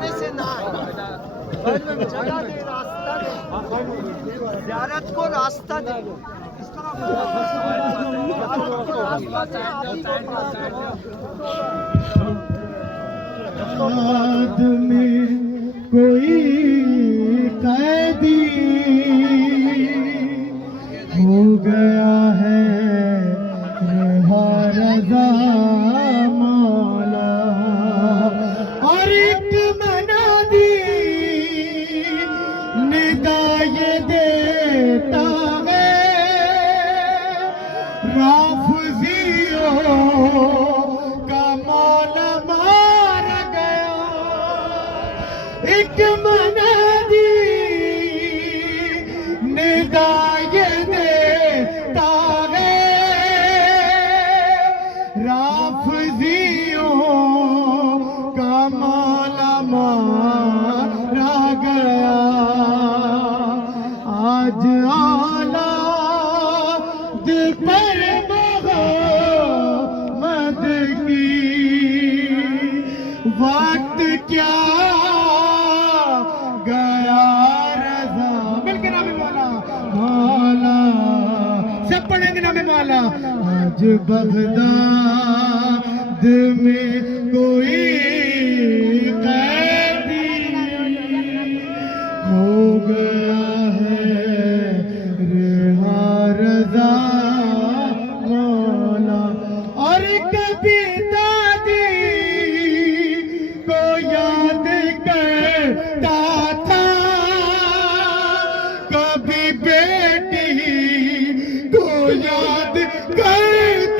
سامنے سے نہ آئے، جگہ دے، راستہ دے، زیارت کو راستہ دے، اس طرح زیارت کو راستہ دے، آدمی کوئی قیدی ہو گیا ہے رہا رضا مولا، اور ایک منادی ندا یہ دیتا ہے رافضیوں کا مولا مار گیا، ایک منادی ندا یہ دیتا ہے رافضیوں کا مولا مارا گیا، آج اولاد پر محمد کی وقت کیا گیا رضا، مل کے نام مولا مولا، سب پڑھیں گے نام مولا، آج بغداد میں کوئی قیدی ہو گیا ہے رہا رضا مولا، اور کبھی دادی کو یاد کرتا تھا، کبھی بیٹی کو یاد کرتا